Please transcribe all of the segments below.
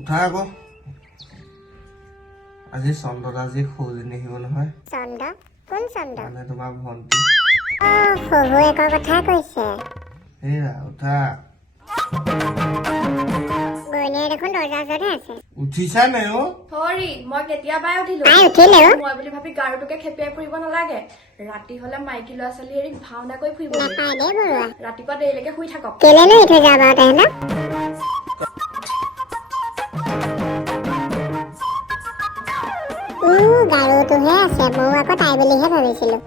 উঠা আকৌ আজি চন্দ্ৰদাজি সৌজনী আহিব নহয়। চন্দ্ৰ কোন চন্দ্ৰ? মানে তোমাৰ ভণ্টি। শহু একৰ কথা কৈছে। এয়া উঠা। গইনীয়ে দেখোন দৰ্জাৰ ওচৰতে আছে। উঠিছা নে অ? সৰি মই কেতিয়াবাই উঠিলো। তাই উঠিলে অ? মই বুলি ভাবি গাৰুটোকে খেপিয়াই ফুৰিব নালাগে। ৰাতি হলে মাইকী ল'ৰা ছোৱালী এৰি ভাওনা কৰি ফুৰিব নাপায় দেই বৰুৱা। ৰাতিপুৱা দেৰিলৈকে শুই থাকক। কেলেনো এৰি থৈ যাবা তাই গাৰুটোহে আছে, মই আকৌ তাই বুলিহে ভাবিছিলো।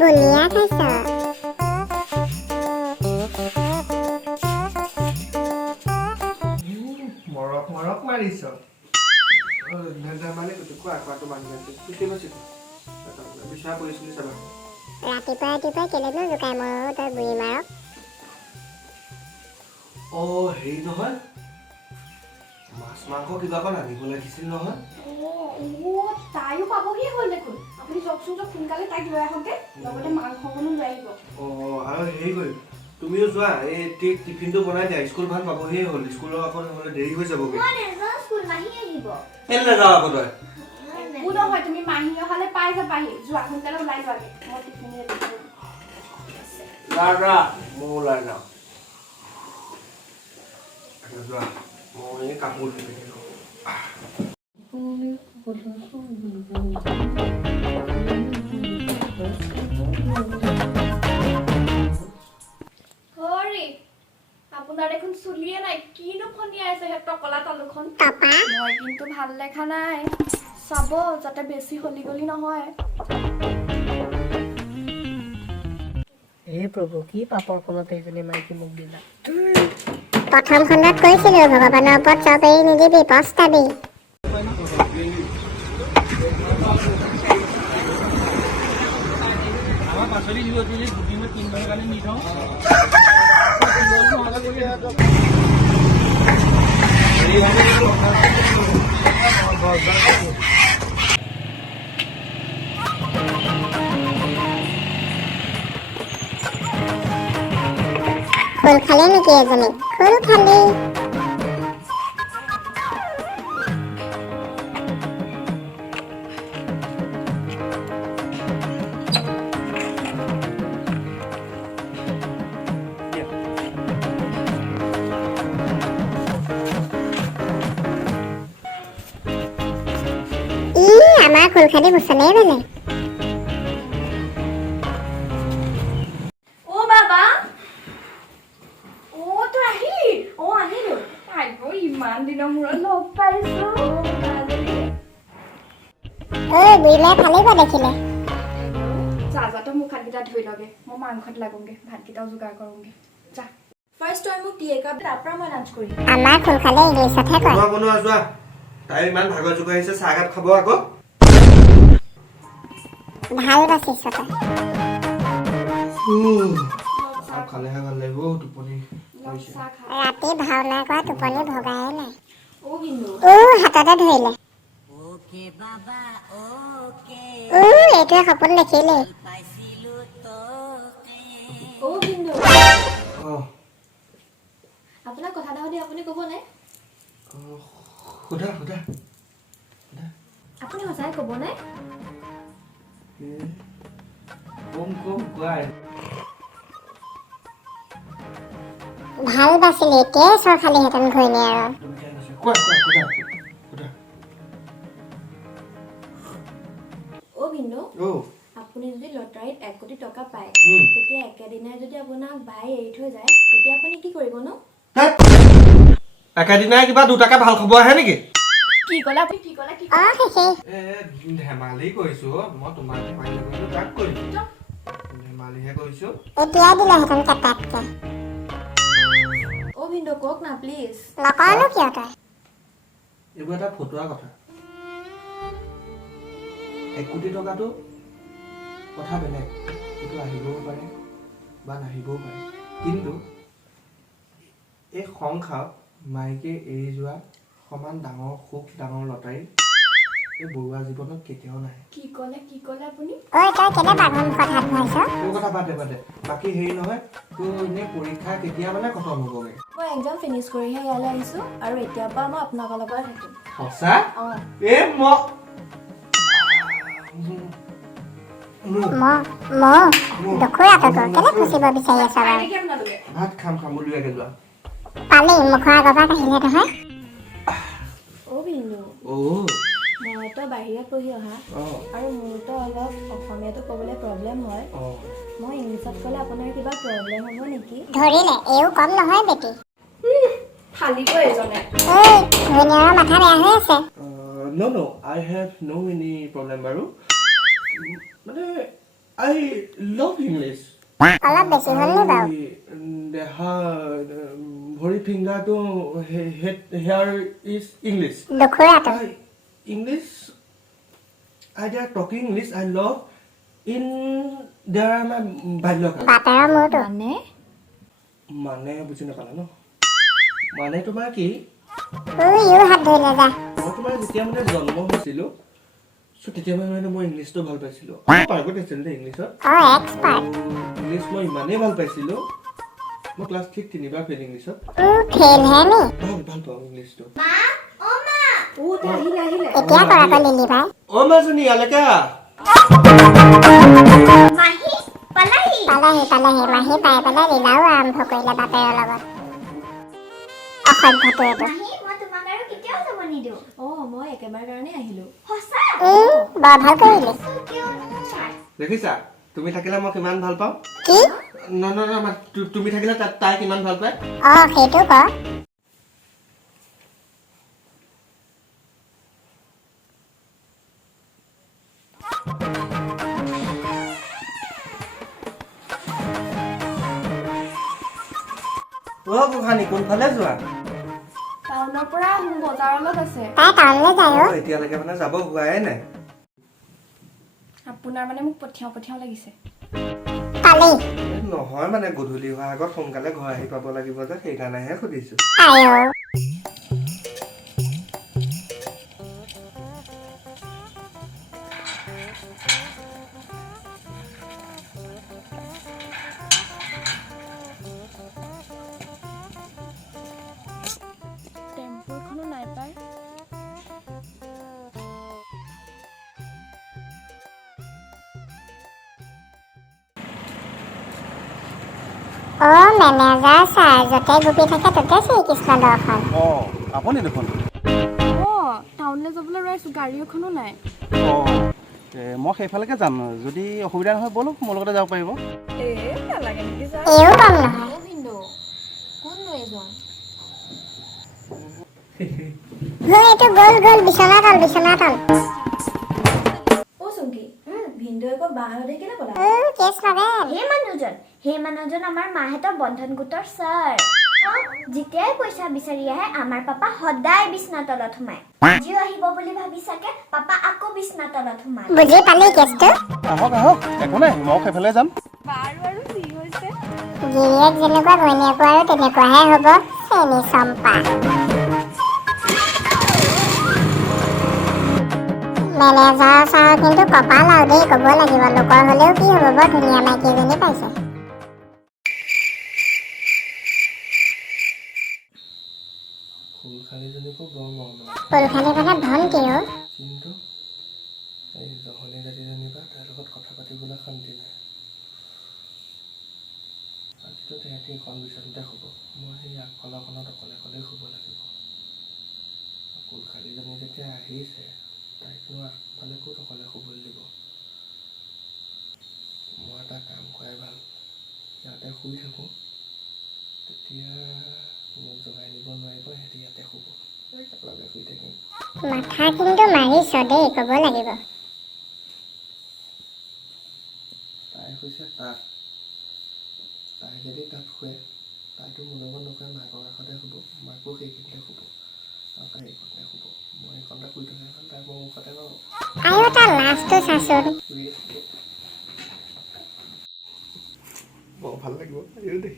বুনিয়া খাইছ? মৰক মাৰিছ। ৰাতিপুৱাই কেলেনো জোকাই মৰো তই বুঢ়ী মাৰক। হেৰি নহয়, মাছ মাংস কিবা অকণ আনিব লাগিছিল নহয়। তাইও পাবহি হ'ল দেখোন। আপুনি যাওকচোন সোনকালে তাইক লৈ আহোঁতে, লগতে মাংসকনো লৈ আহিব। আৰু হেৰি কৰিম, তুমিও যোৱা, এই টিফিনটো বনাই দিয়া, স্কুল ভাল পাবহিয়ে হ'ল। স্কুলৰ আকৌ নহ'লে দেৰি হৈ যাবগৈ। কেলে নাযাওঁ আকৌ তই? একো নহয়, তুমি মাহী অহালে পাই যাবাহি। যোৱা সোনকালে ওলাই যোৱাগে, মই টিফিন ৰেডি কৰিম। মই ওলাই যাওঁ। যোৱা, মই এই কাপোৰ ধুই দিওঁ। আপোনাৰ দেখোন চুলিয়ে নাই, কিনো ফনিয়াই আছে সেই টকলা তালুখন। পাপা মই কিন্তু ভাল দেখা নাই, চাব যাতে বেছি হলি গলি নহয়। হে প্ৰভু, কি পাপৰ ফলত এইজনী মাইকী মোক দিলা। প্ৰথম খণ্ডত কৈছিলো ভগৱানৰ ওপৰত চব এৰি নিদিবি, পস্তাবি। খোল খালে নেকি এজনী? খোল খালি। আমাৰ খোল খালি গুচলেই বেলেগ। বাবা, তই আহিলি? আহিলো। ইমান দিনৰ মূৰত লগ পাইছো। বুঢ়ীলে ফালিব দেখিলে। যাতো মোক ভাতকেইটা ধুই লগে, মই মাংসত লাগোগে, ভাতকেইটাও যোগাৰ কৰোগে। যা ফাৰ্ষ্ট তই মোক দিয়ে কাপ, তাৰ পৰা মই লাঞ্চ কৰিম। আমাৰ খোল খালে ইংলিছতহে কয়। বনোৱা যোৱা, তাই ইমান ভাগৰ জোগাৰ আহিছে, চাহকাপ খাব আকৌ। ভাল বাচিছ তই। খালেহে ভাল লাগিব, টোপনি ৰাতি ভাওনা কৰা টোপনি ভগাই নাই। হাততে ধৰিলে। এইটোৱে সপোন দেখিলে। আপোনাক কথা এটা সুধি আপুনি ক'ব নে? সোধা আপুনি সঁচাই ক'ব নে? কম কোৱা। ভাল বাচিলি, এতিয়াই চৰ খালিহেঁতেন ঘৈণী আৰু। আপুনি যদি লটাৰীত 1 কোটি টকা পায়, তেতিয়া একেদিনাই যদি আপোনাক বাই এৰি থৈ যায়, তেতিয়া আপুনি কি কৰিব ন? একেদিনাই কিবা 2 টকা ভাল খবৰ আহে নেকি? কি ক'লে আপুনি? কি ক'লে? ধেমালি কৰিছো, মই তোমাক তাক কৰিছো। ধেমালিহে কৰিছো। এতিয়া দিলেহেঁতেন কেটাতকে। ভিন্দৌ কওক না প্লিজ। নকৰনো কিয় তই? এইবোৰ এটা ফটোৱা কথা। 1 কোটি টকাটো কথা বেলেগ, সেইটো আহিবও পাৰে বা নাহিবও পাৰে, কিন্তু এই সংসাৰ মাইকে এৰি যোৱা সমান ডাঙৰ সুখ ডাঙৰ লটাৰী এই বৰুৱা জীৱনত কেতিয়াও নাহে। কি ক'লে আপুনি? ঐ তই কেলে বাঘৰ মুখত হাত ভৰাইছ? তোৰ কথা বাদে বাকী হেৰি নহয় তোৰ এনেই পৰীক্ষা কেতিয়া মানে খতম হ'বগৈ? মই এক্সাম ফিনিছ কৰিহে ইয়ালৈ আহিছোঁ আৰু এতিয়াৰ পৰা মই আপোনালোকৰ লগত থাকিম। সঁচা? অঁ দুখুৰাটো তই কেলে ফুচিব বিচাৰি আছ বাৰু? ভাত খাম উলিয়াকে যোৱা। পালি মুখৰ আগৰ পৰা কাহিলে নহয়। অ' বিন্দু অ' মইতো বাহিৰত পঢ়ি অহা আৰু মোৰতো অলপ অসমীয়াটো ক'বলৈ প্ৰব্লেম হয়। মই ইংলিছত ক'লে আপোনাৰ কিবা প্ৰব্লেম হ'ব নেকি? ধৰিলে এইও কম নহয় বেটি। ফালিব এজনে। এই ঘৈণীয়েৰৰ মাথা বেয়া হৈ আছে। No, I have no any problem বাৰু। মানে I love English. অলপ বেছি হ'ল নি বাৰু? দেহা ভৰি ফিংগাৰটো হেয়াৰ ইজ ইংলিছ। দুখুৰাটো English, I they are talking English. I love in there my বাল্যকাল। বাপেৰৰ মোৰটো মানে বুজি নাপালা ন? মানে তোমাৰ কি? ইও হাত ধৰিলে যা। মই তোমাৰ যেতিয়া মানে জন্ম হৈছিলোঁ তেতিয়া মানে মই ইংলিছটো ভাল পাইছিলোঁ। পাৰ্গত আছিলোঁ দেই ইংলিছত। এক্সপাৰ্ট। ইংলিছ মই ইমানেই ভাল পাইছিলোঁ মই ক্লাছ 3 তিনিবাৰ ফেইল ইংলিছত। ফেইল হে নি? ভাল পাওঁ ইংলিছটো। আহিলে এতিয়া কৰা আকৌ লিলি বাই। অ' মাজনী ইয়ালৈকে আহ। পালেহি মাহী পাই পেলাই লীলাও আৰম্ভ কৰিলে বাপেৰৰ লগত। অসভ্যটো এইটো। মই একেবাৰে কাৰণে আহিলোঁ। বৰ ভাল কৰিলি। দেখিছা তুমি থাকিলে মই কিমান ভাল পাওঁ। কি? তুমি থাকিলে তাই কিমান ভাল পায়। সেইটো ক। অ' গোসানী কোনফালে যোৱা? টাউনৰ পৰা আহোঁ, বজাৰলৈ আছে। তাই টাউনলৈ যায় অ'। এতিয়ালৈকে মানে যাব হোৱাই নাই। আপোনাৰ মানে মোক পঠিয়াও লাগিছে। পালি নহয় মানে গধূলি হোৱাৰ আগত সোনকালে ঘৰ আহি পাব লাগিব যে সেইকাৰণেহে সুধিছো। আইও টেম্পু এখনো নাই পাই। মেনেজাৰ ছাৰ য'তে গুপি থাকে ত'তে শ্ৰীকৃষ্ণ দৰ্শন। আপুনি দেখোন। টাউনলৈ যাবলৈ ৰৈ আছোঁ, গাড়ী এখনো নাই। মই সেইফালেকে যাম যদি অসুবিধা নহয় ব'লক মোৰ লগতে যাব পাৰিব। নালাগে নেকি ছাৰ? এইও কম নহয়। ভিন্দু কোননো এইজন? এইটো গ'ল বিচনাতল। অ' চুমকি ভিন্দুৱে আকৌ বাহঁতে কেলে ক'লা? কেছ নবেল। সেই মানুহজন আমাৰ মাহেঁতৰ বন্ধন গোটৰ ছাৰ। যেতিয়াই পইচা বিচাৰি আহে আমাৰ পাপা সদায় বিছনাৰ তলত সোমায়। আজিও আহিব বুলি ভাবি চাগে পাপা আকৌ বিছনাৰ তলত সোমায়। বুজি পালি কেছটো? আহক একো নাই মই সেইফালে যাম। বাৰু আৰু যি হৈছে। গিৰিয়েক যেনেকুৱা ঘৈণীয়েকো আৰু তেনেকুৱাহে হ'ব। চেনি চম্পা মেনেজাৰ ছাৰ কিন্তু কপাল আৰু দেই ক'ব লাগিব। লোকৰ হ'লেও কি হ'ব, বৰ ধুনীয়া মাইকী এজনী পাইছে। ফুলখালীজনীকো বৰ মৰম লাগে। ফুলখালী কথা ধন কি অ'? কিন্তু এই জহনী জাতিজনী বা তাৰ লগত কথা পাতিবলৈ শান্তি নাই। আজিতো তেহেঁতি এখন বিচনাতে শুব, মই সেই আগফালৰখনত অকলে শুব লাগিব। ফুলখালীজনী যেতিয়া আহিছে তাইকনো আগফালে ক'ত অকলে শুবলৈ দিব। মই এটা কাম কৰাই ভাল, ইয়াতে শুই থাকোঁ, তেতিয়া মোক জগাই নিব নোৱাৰিব, সিহঁতি ইয়াতে শুব, একেলগে শুই থাকিম। মাথা কিন্তু মাৰিছ দেই, ক'ব লাগিব। তাই হৈছে তাত, তাই যদি তাত শুৱে তাইতো মোৰ লগত নুশুৱে, মাকৰ কাষতে শুব, মাকো সেইখিনিতে শুব আৰু তাই এইখনতে শুব। মই এইখনতে শুই থকা এখন তাই মোৰ মুখতে ন আইও তাৰ লাজটো চাচোন। বৰ ভাল লাগিব দেই।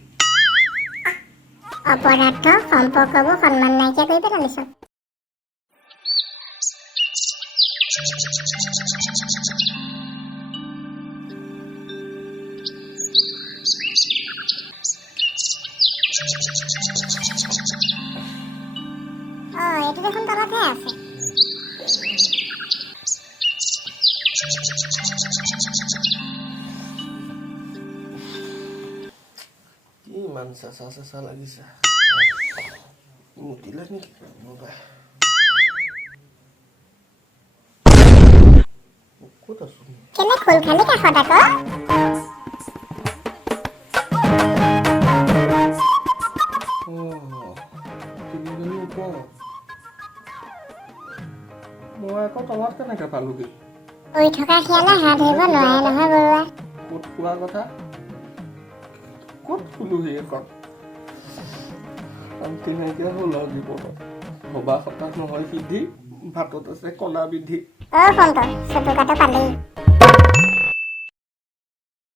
অপদাৰ্থ সম্পৰ্কবোৰ সন্মান নাইকিয়া কৰি পেলালিছ। এইটো দেখোন তলতহে আছে। কি ইমান চেঁচা চেঁচা লাগিছে? মুতিলে নেকি মোবাইল? ক'ত আছো? কেলে খোল খালি কাষত আকৌ? তিনিজনী ওপৰত মই আকৌ তলত কেনেকে পালোগে? শুই থকা শিয়ালে হাত ধৰিব নোৱাৰে নহয় বৰুৱা। ক'ত খোৱা কথা? ক'ত শুলোহি এখন? শান্তি নাইকিয়া হ'ল আৰু জীৱনত। ভবা কথা নহয় সিদ্ধি, ভাতত আছে কণা বিধি। অ' ফোনটো চকুকাটো পালেই।